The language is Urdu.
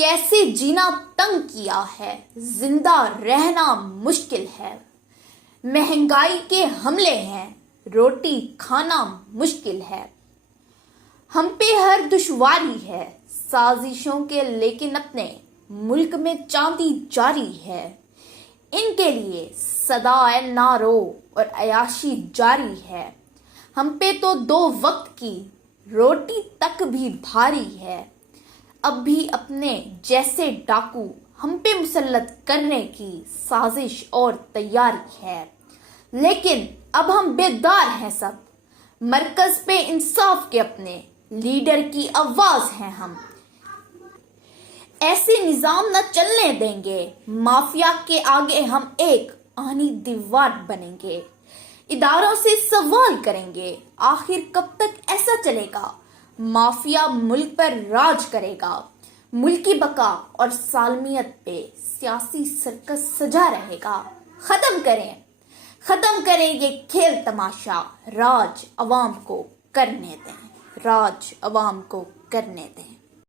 کیسے جینا تنگ کیا ہے، زندہ رہنا مشکل ہے۔ مہنگائی کے حملے ہیں، روٹی کھانا مشکل ہے۔ ہم پہ ہر دشواری ہے، سازشوں کے لیکن اپنے ملک میں چاندی جاری ہے۔ ان کے لیے صدائے نارو اور عیاشی جاری ہے۔ ہم پہ تو 2 وقت کی روٹی تک بھی بھاری ہے۔ اب بھی اپنے جیسے ڈاکو ہم پہ مسلط کرنے کی سازش اور تیاری ہے، لیکن اب ہم بیدار ہیں سب۔ مرکز پہ انصاف کے اپنے لیڈر کی آواز ہیں ہم۔ ایسے نظام نہ چلنے دیں گے، مافیا کے آگے ہم ایک آہنی دیوار بنیں گے۔ اداروں سے سوال کریں گے، آخر کب تک ایسا چلے گا؟ مافیا ملک پر راج کرے گا، ملک کی بقا اور سالمیت پہ سیاسی سرکس سجا رہے گا۔ ختم کریں یہ کھیل تماشا، راج عوام کو کرنے دیں، راج عوام کو کرنے دیں۔